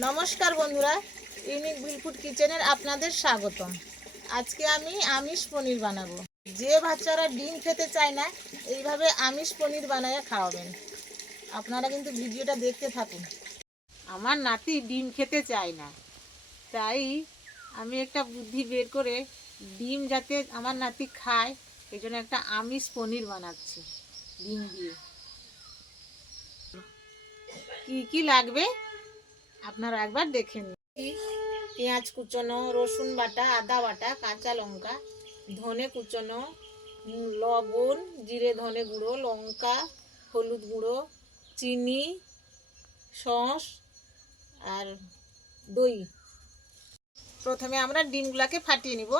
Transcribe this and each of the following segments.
নমস্কার বন্ধুরা, ইউনিক বিলফুড কিচেনের আপনাদের স্বাগতম। আজকে আমি আমিষ পনির বানাবো। যে বাচ্চারা ডিম খেতে চায় না, এইভাবে আমিষ পনির বানায় খাওয়াবেন। আপনারা কিন্তু ভিডিওটা দেখতে থাকুন। আমার নাতি ডিম খেতে চায় না, তাই আমি একটা বুদ্ধি বের করে ডিম যাতে আমার নাতি খায় এই জন্য একটা আমিষ পনির বানাচ্ছি ডিম দিয়ে। কি কি লাগবে আপনারা একবার দেখে নিন। পেঁয়াজ কুচনো, রসুন বাটা, আদা বাটা, কাঁচা লঙ্কা, ধনে কুচনো, লবণ, জিরে ধনে গুঁড়ো, লঙ্কা, হলুদ গুঁড়ো, চিনি, সস আর দই। প্রথমে আমরা ডিমগুলোকে ফাটিয়ে নিব।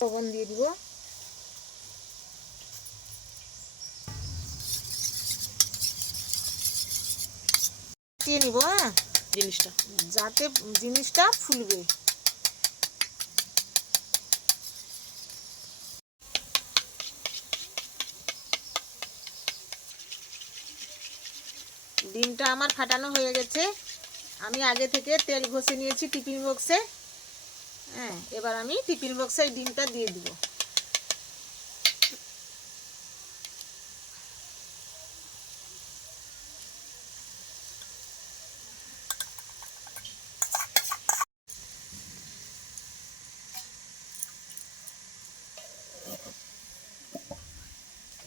লবণ দিয়ে দিব। ফাটিয়ে নিব যাতে জিনিসটা ফুলবে। ডিমটা আমার ফাটানো হয়ে গেছে। আমি আগে থেকে তেল ঘষে নিয়েছি টিফিন বক্সে। এবার আমি টিফিন বক্সে ডিমটা দিয়ে দিব।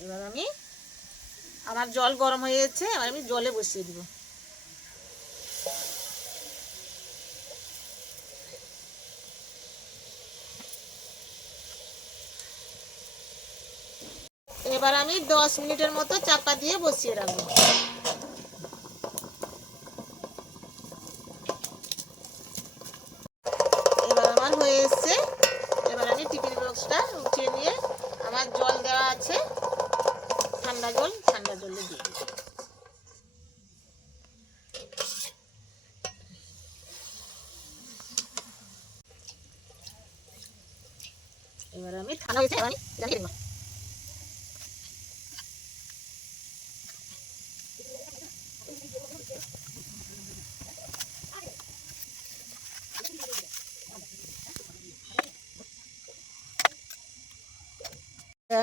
এবার আমার জল গরম হয়ে গেছে, এবার আমি জলে বসিয়ে দিব। এবার আমি 10 মিনিটের মতো চাপা দিয়ে বসিয়ে রাখবো। এবার আমার হয়ে এসছে। এবার আমি টিফিন বক্সটা উঠিয়ে নিয়ে আমার জল দেওয়া আছে, ঠান্ডা জলে দিয়ে দিই। এবার আমি ঠান্ডা হয়েছে, আমি জানিয়ে দেবো।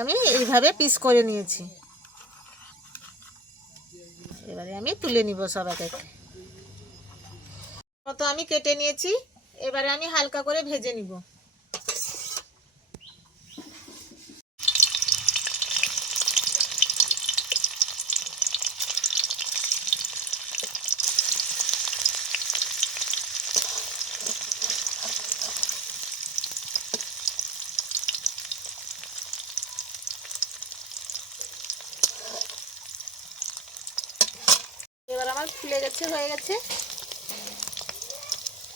আমি এইভাবে পিস করে নিয়েছি। এবারে আমি তুলে নিব সব এক এক। মতো আমি কেটে নিয়েছি। এবারে আমি হালকা করে ভেজে নিব। এবার আমার ফুলে গেছে, হয়ে গেছে,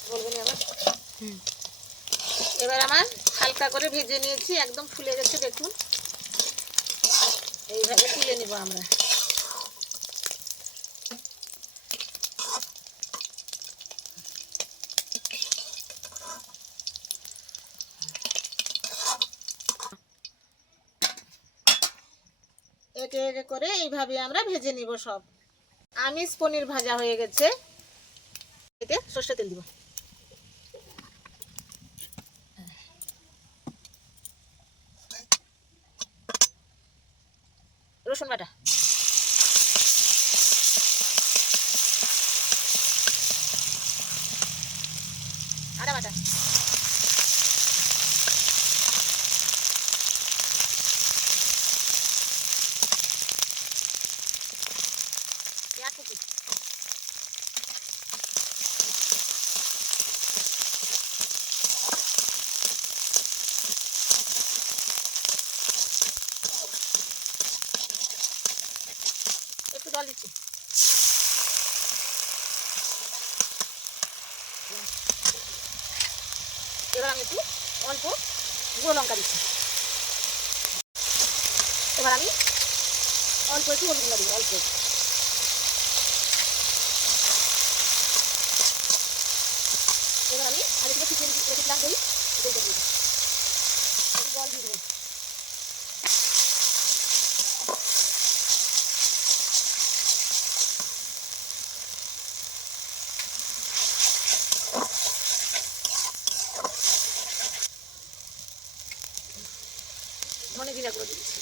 বলবেন আবার। এবার আমার হালকা করে ভেজে নিয়েছি, একদম ফুলে গেছে, দেখুন। এইভাবে তুলে নিব আমরা। একে একে করে এইভাবে আমরা ভেজে নিব সব। আমিষ পনির ভাজা হয়ে গেছে। এতে সরষের তেল দিব। রসুন বাটা, আদা বাটা, পেঁয়াজ কুচি, একটু জল দিচ্ছি। এবার আমি একটু অল্প গুঁড়ো লঙ্কা দিচ্ছি। এবার আমি অল্প একটু হলুদ গুঁড়া দিব, অল্প একটু। এবার আমি আগে থেকে চিকেন রেখেছিলাম দই, দইটা দিয়ে দিই, জল দিয়ে দেবো। ধনে জিরা গুঁড়ো দিচ্ছি।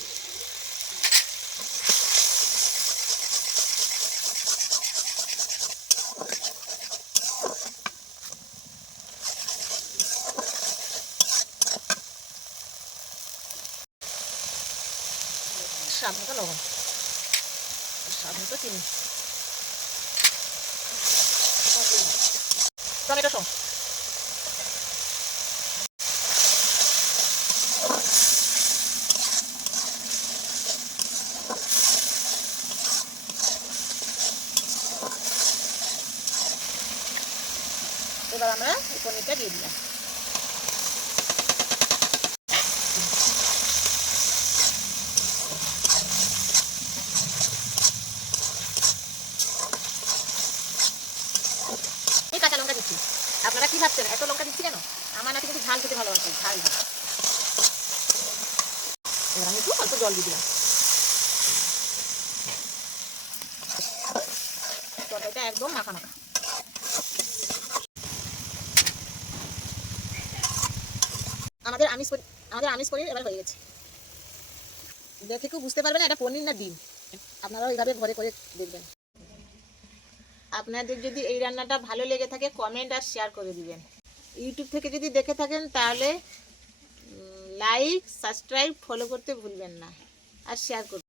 স্বাদ মতো লবণ, স্বাদ মতো চিনি, টমেটো সস। এবার আমরা এই পনিরটা দিয়ে দিলাম। এই কাঁচা লঙ্কা দিচ্ছি। আপনারা কি ভাবছেন এত লঙ্কা দিচ্ছি কেন? আমার নাকি কিন্তু ঝাল খেতে ভালোবাসে, ঝাল ঝাল। এবার আমি একটু অল্প জল দিয়ে দিলাম। তরকারিটা একদম মাখা মাখা। আমাদের আমিষ পনির এবার হয়ে গেছে। দেখে কেউ বুঝতে পারবে না এটা পনির না ডিম। আপনারাও এইভাবে ঘরে করে দেখবেন। আপনাদের যদি এই রান্নাটা ভালো লেগে থাকে কমেন্ট আর শেয়ার করে দিবেন। ইউটিউব থেকে যদি দেখে থাকেন তাহলে লাইক, সাবস্ক্রাইব, ফলো করতে ভুলবেন না আর শেয়ার করবেন।